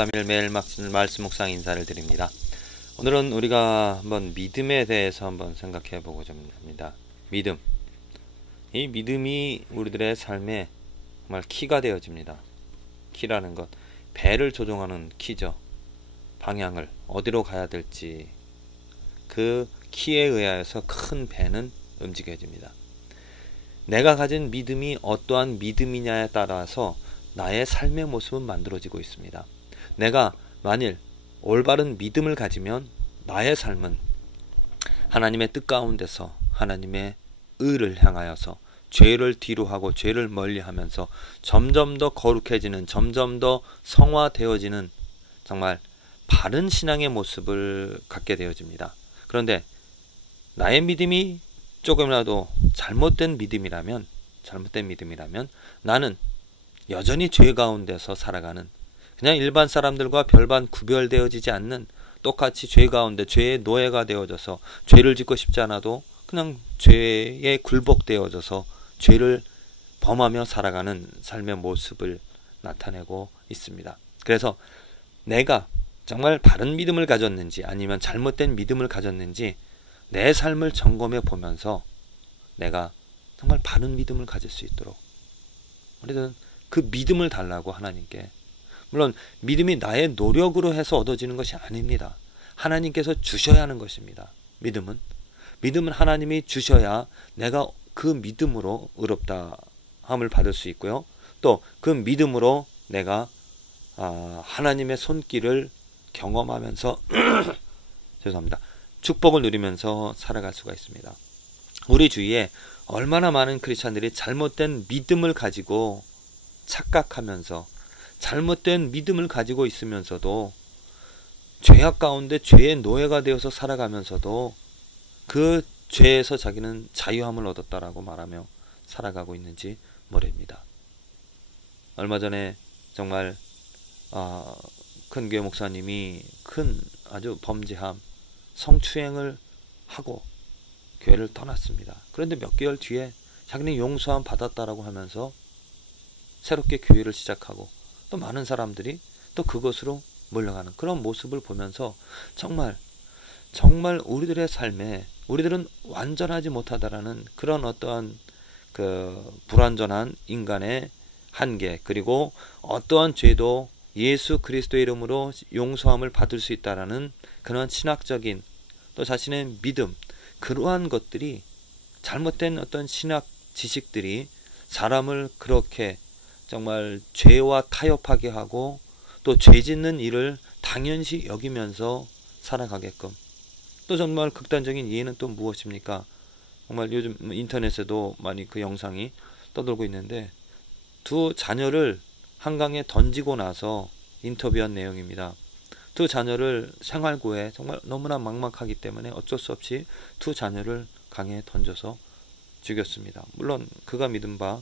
13일 매일 말씀 묵상 인사를 드립니다. 오늘은 우리가 한번 믿음에 대해서 한번 생각해 보고자 합니다. 믿음. 이 믿음이 우리들의 삶에 정말 키가 되어집니다. 키라는 것, 배를 조종하는 키죠. 방향을 어디로 가야 될지 그 키에 의하여서 큰 배는 움직여집니다. 내가 가진 믿음이 어떠한 믿음이냐에 따라서 나의 삶의 모습은 만들어지고 있습니다. 내가 만일 올바른 믿음을 가지면 나의 삶은 하나님의 뜻 가운데서 하나님의 의를 향하여서 죄를 뒤로하고 죄를 멀리하면서 점점 더 거룩해지는, 점점 더 성화되어지는 정말 바른 신앙의 모습을 갖게 되어집니다. 그런데 나의 믿음이 조금이라도 잘못된 믿음이라면 나는 여전히 죄 가운데서 살아가는, 그냥 일반 사람들과 별반 구별되어지지 않는, 똑같이 죄 가운데 죄의 노예가 되어져서 죄를 짓고 싶지 않아도 그냥 죄에 굴복되어져서 죄를 범하며 살아가는 삶의 모습을 나타내고 있습니다. 그래서 내가 정말 바른 믿음을 가졌는지 아니면 잘못된 믿음을 가졌는지 내 삶을 점검해 보면서 내가 정말 바른 믿음을 가질 수 있도록 우리는 그 믿음을 달라고 하나님께. 물론 믿음이 나의 노력으로 해서 얻어지는 것이 아닙니다. 하나님께서 주셔야 하는 것입니다. 믿음은 하나님이 주셔야 내가 그 믿음으로 의롭다함을 받을 수 있고요. 또 그 믿음으로 내가 하나님의 손길을 경험하면서 죄송합니다. 축복을 누리면서 살아갈 수가 있습니다. 우리 주위에 얼마나 많은 크리스찬들이 잘못된 믿음을 가지고 착각하면서 잘못된 믿음을 가지고 있으면서도 죄악 가운데 죄의 노예가 되어서 살아가면서도 그 죄에서 자기는 자유함을 얻었다라고 말하며 살아가고 있는지 모릅니다. 얼마 전에 정말 큰 교회 목사님이 큰 아주 범죄함, 성추행을 하고 교회를 떠났습니다. 그런데 몇 개월 뒤에 자기는 용서함 받았다라고 하면서 새롭게 교회를 시작하고 또 많은 사람들이 또 그것으로 몰려가는 그런 모습을 보면서 정말 우리들의 삶에 우리들은 완전하지 못하다라는 그런 어떠한 그 불완전한 인간의 한계, 그리고 어떠한 죄도 예수 그리스도의 이름으로 용서함을 받을 수 있다라는 그런 신학적인 또 자신의 믿음, 그러한 것들이 잘못된 어떤 신학 지식들이 사람을 그렇게 정말 죄와 타협하게 하고 또 죄 짓는 일을 당연시 여기면서 살아가게끔. 또 정말 극단적인 예는 또 무엇입니까? 정말 요즘 인터넷에도 많이 그 영상이 떠돌고 있는데 두 자녀를 한강에 던지고 나서 인터뷰한 내용입니다. 두 자녀를 생활고에 정말 너무나 막막하기 때문에 어쩔 수 없이 두 자녀를 강에 던져서 죽였습니다. 물론 그가 믿은 바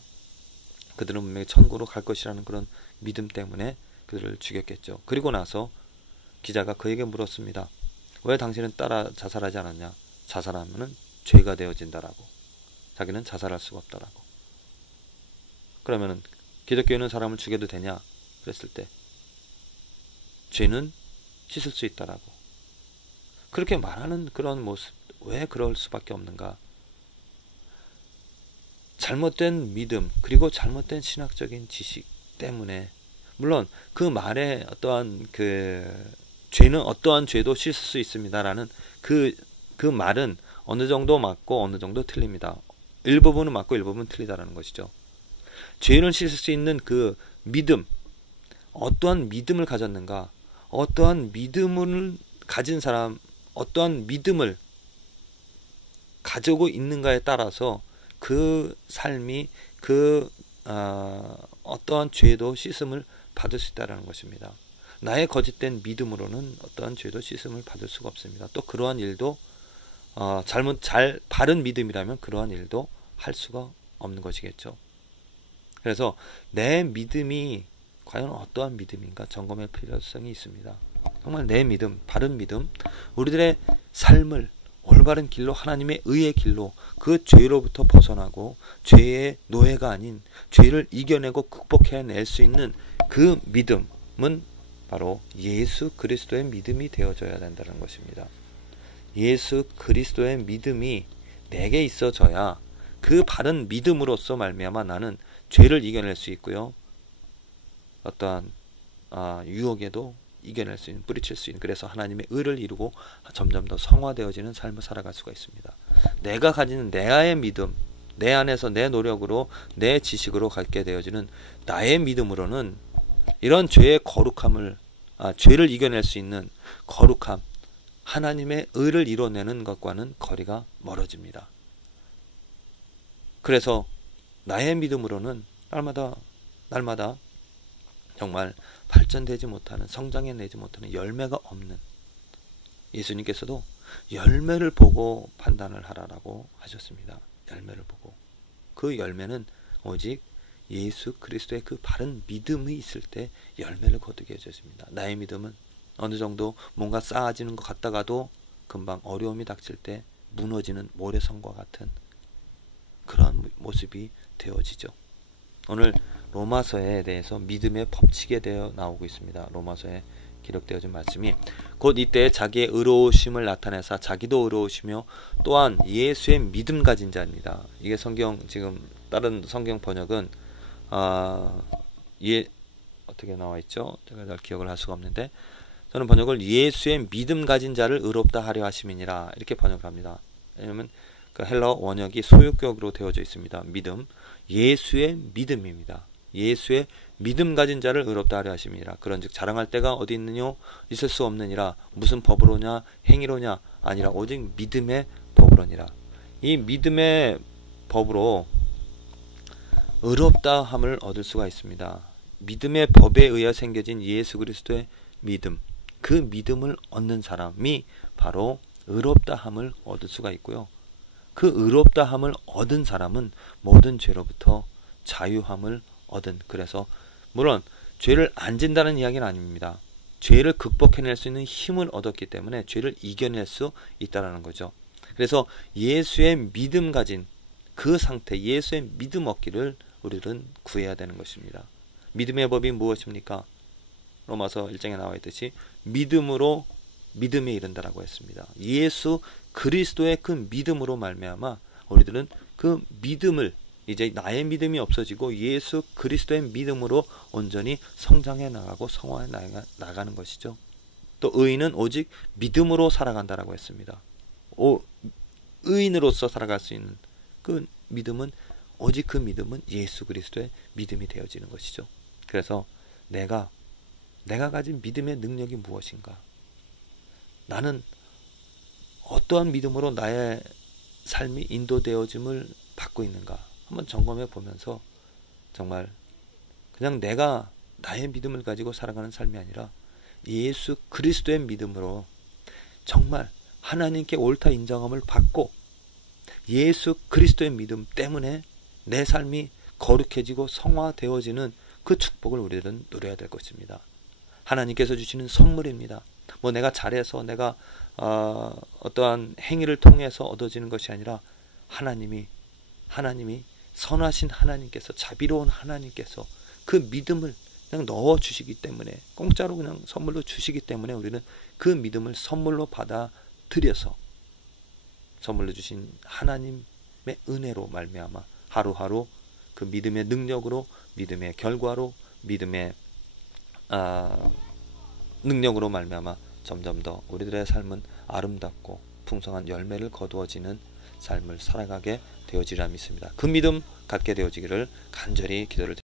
그들은 분명히 천국으로 갈 것이라는 그런 믿음 때문에 그들을 죽였겠죠. 그리고 나서 기자가 그에게 물었습니다. 왜 당신은 따라 자살하지 않았냐? 자살하면은 죄가 되어진다라고. 자기는 자살할 수가 없다라고. 그러면은 기독교인은 사람을 죽여도 되냐? 그랬을 때 죄는 씻을 수 있다라고. 그렇게 말하는 그런 모습, 왜 그럴 수밖에 없는가? 잘못된 믿음, 그리고 잘못된 신학적인 지식 때문에, 물론 그 말에 어떠한 죄는 어떠한 죄도 씻을 수 있습니다라는 그 말은 어느 정도 맞고 어느 정도 틀립니다. 일부분은 맞고 일부분은 틀리다라는 것이죠. 죄는 씻을 수 있는 그 믿음, 어떠한 믿음을 가졌는가, 어떠한 믿음을 가진 사람, 어떠한 믿음을 가지고 있는가에 따라서 그 삶이 어떠한 죄도 씻음을 받을 수 있다는 것입니다. 나의 거짓된 믿음으로는 어떠한 죄도 씻음을 받을 수가 없습니다. 또 그러한 일도 바른 믿음이라면 그러한 일도 할 수가 없는 것이겠죠. 그래서 내 믿음이 과연 어떠한 믿음인가 점검할 필요성이 있습니다. 정말 내 믿음, 바른 믿음, 우리들의 삶을 올바른 길로, 하나님의 의의 길로, 그 죄로부터 벗어나고 죄의 노예가 아닌 죄를 이겨내고 극복해낼 수 있는 그 믿음은 바로 예수 그리스도의 믿음이 되어져야 된다는 것입니다. 예수 그리스도의 믿음이 내게 있어져야 그 바른 믿음으로써 말미암아 나는 죄를 이겨낼 수 있고요. 어떠한 유혹에도 이겨낼 수 있는, 뿌리칠 수 있는, 그래서 하나님의 의를 이루고 점점 더 성화되어지는 삶을 살아갈 수가 있습니다. 내가 가지는 내의 믿음, 내 안에서 내 노력으로 내 지식으로 갖게 되어지는 나의 믿음으로는 이런 죄의 거룩함을, 죄를 이겨낼 수 있는 거룩함, 하나님의 의를 이뤄내는 것과는 거리가 멀어집니다. 그래서 나의 믿음으로는 날마다 정말 발전되지 못하는, 성장해내지 못하는, 열매가 없는, 예수님께서도 열매를 보고 판단을 하라라고 하셨습니다. 열매를 보고. 그 열매는 오직 예수 그리스도의 그 바른 믿음이 있을 때 열매를 거두게 해줬습니다. 나의 믿음은 어느 정도 뭔가 쌓아지는 것 같다가도 금방 어려움이 닥칠 때 무너지는 모래성과 같은 그런 모습이 되어지죠. 오늘 로마서에 대해서 믿음의 법칙에 대해 나오고 있습니다. 로마서에 기록되어진 말씀이 곧 이때 자기의 의로우심을 나타내사 자기도 의로우시며 또한 예수의 믿음 가진 자입니다. 이게 성경, 지금 다른 성경 번역은 어떻게 나와 있죠? 제가 잘 기억을 할 수가 없는데, 저는 번역을 예수의 믿음 가진 자를 의롭다 하려 하심이니라 이렇게 번역을 합니다. 왜냐하면 그 헬러 원역이 소유격으로 되어져 있습니다. 믿음, 예수의 믿음입니다. 예수의 믿음 가진 자를 의롭다 하려 하심이니라. 그런즉 자랑할 때가 어디 있느뇨? 있을 수 없느니라. 무슨 법으로냐? 행위로냐? 아니라 오직 믿음의 법으로니라. 이 믿음의 법으로 의롭다함을 얻을 수가 있습니다. 믿음의 법에 의해 생겨진 예수 그리스도의 믿음, 그 믿음을 얻는 사람이 바로 의롭다함을 얻을 수가 있고요. 그 의롭다함을 얻은 사람은 모든 죄로부터 자유함을 얻은, 그래서 물론 죄를 안 진다는 이야기는 아닙니다. 죄를 극복해낼 수 있는 힘을 얻었기 때문에 죄를 이겨낼 수 있다는 거죠. 그래서 예수의 믿음 가진 그 상태, 예수의 믿음 얻기를 우리는 구해야 되는 것입니다. 믿음의 법이 무엇입니까? 로마서 1장에 나와 있듯이 믿음으로 믿음에 이른다라고 했습니다. 예수 그리스도의 그 믿음으로 말미암아 우리들은 그 믿음을, 이제 나의 믿음이 없어지고 예수 그리스도의 믿음으로 온전히 성장해 나가고 성화해 나가는 것이죠. 또 의인은 오직 믿음으로 살아간다라고 했습니다. 의인으로서 살아갈 수 있는 그 믿음은, 오직 그 믿음은 예수 그리스도의 믿음이 되어지는 것이죠. 그래서 내가 가진 믿음의 능력이 무엇인가? 나는 어떠한 믿음으로 나의 삶이 인도되어짐을 받고 있는가? 한번 점검해 보면서 정말 그냥 내가 나의 믿음을 가지고 살아가는 삶이 아니라 예수 그리스도의 믿음으로 정말 하나님께 옳다 인정함을 받고 예수 그리스도의 믿음 때문에 내 삶이 거룩해지고 성화되어지는 그 축복을 우리들은 누려야 될 것입니다. 하나님께서 주시는 선물입니다. 뭐 내가 잘해서 내가 어떠한 행위를 통해서 얻어지는 것이 아니라 하나님이 선하신 하나님께서, 자비로운 하나님께서 그 믿음을 그냥 넣어 주시기 때문에, 공짜로 그냥 선물로 주시기 때문에 우리는 그 믿음을 선물로 받아들여서 선물로 주신 하나님의 은혜로 말미암아 하루하루 그 믿음의 능력으로, 믿음의 결과로, 믿음의 능력으로 말미암아 점점 더 우리들의 삶은 아름답고 풍성한 열매를 거두어지는 삶을 살아가게 되어지리라 믿습니다. 그 믿음 갖게 되어지기를 간절히 기도를 드립니다.